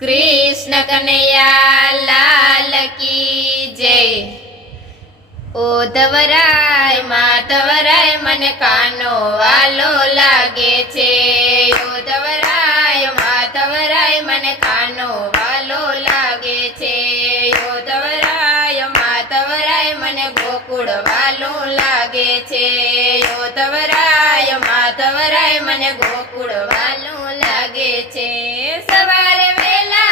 कृष्ण कन्हैया लाल की जय। ओधवराय माधवराय मन कानो वालो लागे छे। ओधवराय माधवराय मन कानो वालो लागे छे। ओधवराय माधवराय मन गोकुळ वालो लागे छे। ओधवराय माधवराय मन गोकुळ वालो लागे छे। सवारे वेला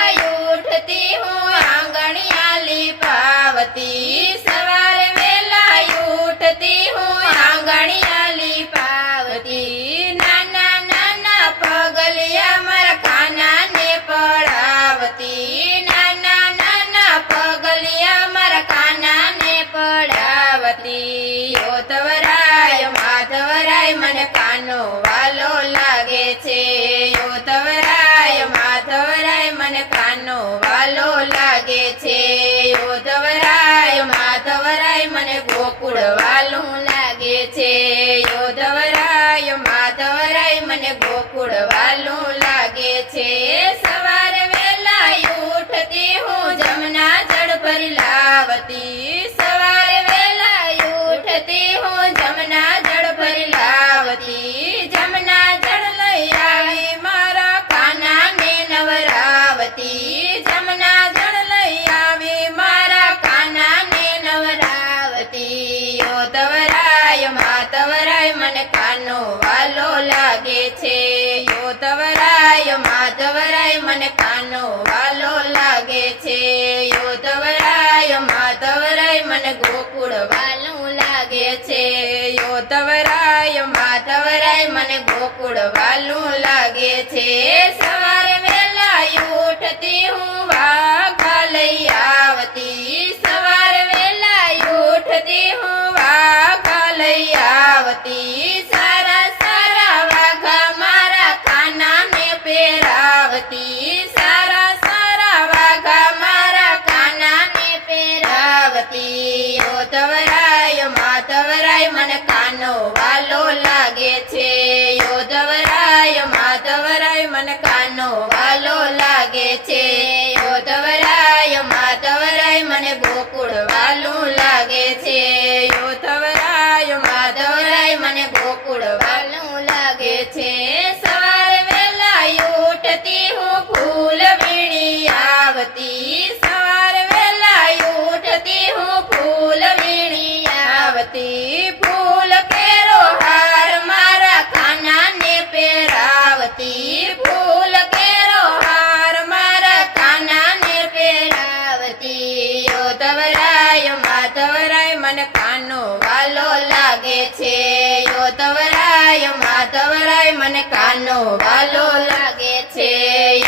उठती हूँ आंगणिया लीपावती। सवारे वेला उठती हूँ आंगणिया लीपावती। नाना नाना पगलिया मर खाना ने पड़ावती। नाना नाना पगलिया मर खाना ने पड़ावती। ओधवराय माधवराय मन कानो वालो लागे छे। ओधवराय माधवराय मन कानो वालो लागे छे। ओधवराय माधवराय मन गोकुळ वालो लागे छे। ओधवराय माधवराय मन गोकुळ वालो लागे छे। सवारे वेला उठती हूँ जमुना जड़ पर लावती। सवारे वेला उठती हूँ जमुना जड़ पर लावती। जमुना जड़ लई आई मारा काना ने नवरावती। जमुना जड़ लई आई मारा काना ने नवरावती। ओधवराय माधवराय मन कानो वालो लागे छे। ओधवराय माधवराय मन कानो वालो लागे छे। ओधवराय माधवराय मन गोकुळ वालो लागे छे। ओधवराय माधवराय मन गोकुळ वालो लागे छे। सवारे वेला उठती हूँ वाघा लई आवती। सवारे वेला उठती हूँ वाघा लई आवती। सारा सारा वाघा मारा काना ने पेरावती। सारा सारा वाघा मारा काना ने पेरावती। ओधवराय माधवराय मन कानो वालो लागे छे। ओधवराय माधवराय मन कानो वालो लागे छे। ओधवराय माधवराय मन गोकुळ वालो लागे छे। ओधवराय माधवराय मन गोकुळ वालो लागे छे। सवारे वेला उठती हूँ फूल वीणी आवती। सवारे वेला उठती हूँ फूल वीणी आवती। फूल केरो हार मारा काना ने पेरावती। फूल केरो हार मारा काना ने पेरावती। ओधवराय माधवराय मन कानो वालो लागे छे। ओधवराय माधवराय मन कानो वालो लागे छे।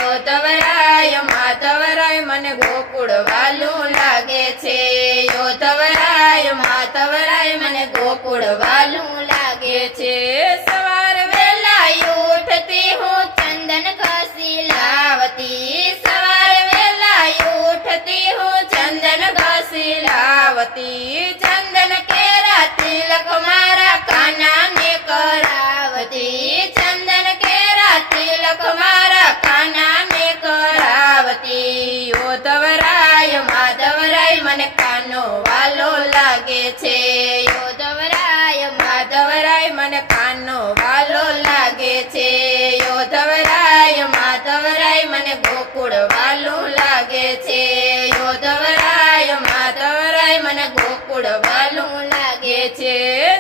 ओधवराय माधवराय मन गोकुळ वालो लागे छे। ओधवराय माधवराय मन गोकुळ वालो लागे छे। सवार वेला उठती हूँ चंदन घसी लावती। सवार वेला उठती हूँ चंदन घसी लावती। चंदन केरा तिलक मारा काना ने करावती। चंदन केरा तिलक मारा काना ने करावती। ओधवराय माधवराय मन कानो वालो लागे छे। ओधवराय माधवराय मन कानो वालो लागे छे। ओधवराय माधवराय मन गोकुळ वालो लागे छे। ओधवराय माधवराय मन गोकुळ वालो लागे छे।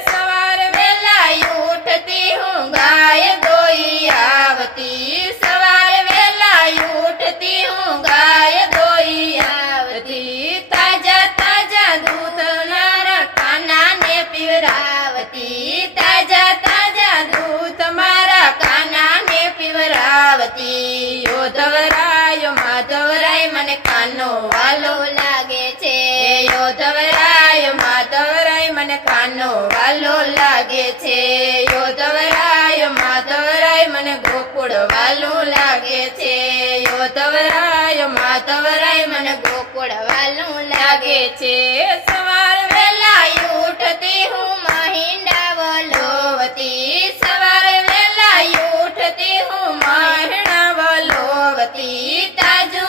सवार वेला उठती हूँ गाय दोई आवती। सवार वेला उठती हूँ गाय दोई आवती। ताजा ताजा दूध नारा काना ने पीवरावती। ताजा ताजा दूध मारा काना ने पीवरावती। ओधवराय माधवराय मन कानो वालो लागे छे। ओधवराय माधवराय मन कानो वालो लागे छे। ओधवराय माधवराय मन गोकुळ वालो लागे छे। ओधवराय माधवराय मन गोकुळ वालो लागे छे। सवार वेला उठती हूँ महिंडा वलोवती। सवार वेला उठती हूँ महिंडा वलोवती। ताजू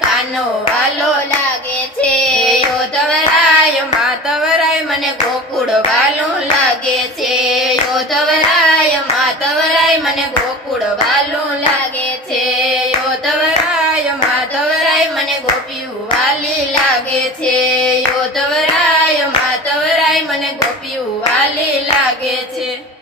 કાનો વાલો લાગે છે યોધવરાય માતવરાય મને ગોકુળ વાલું લાગે છે યોધવરાય માતવરાય મને ગોકુળ વાલું લાગે છે યોધવરાય માતવરાય મને ગોપિયું વાલી લાગે છે યોધવરાય માતવરાય મને ગોપિયું વાલી લાગે છે.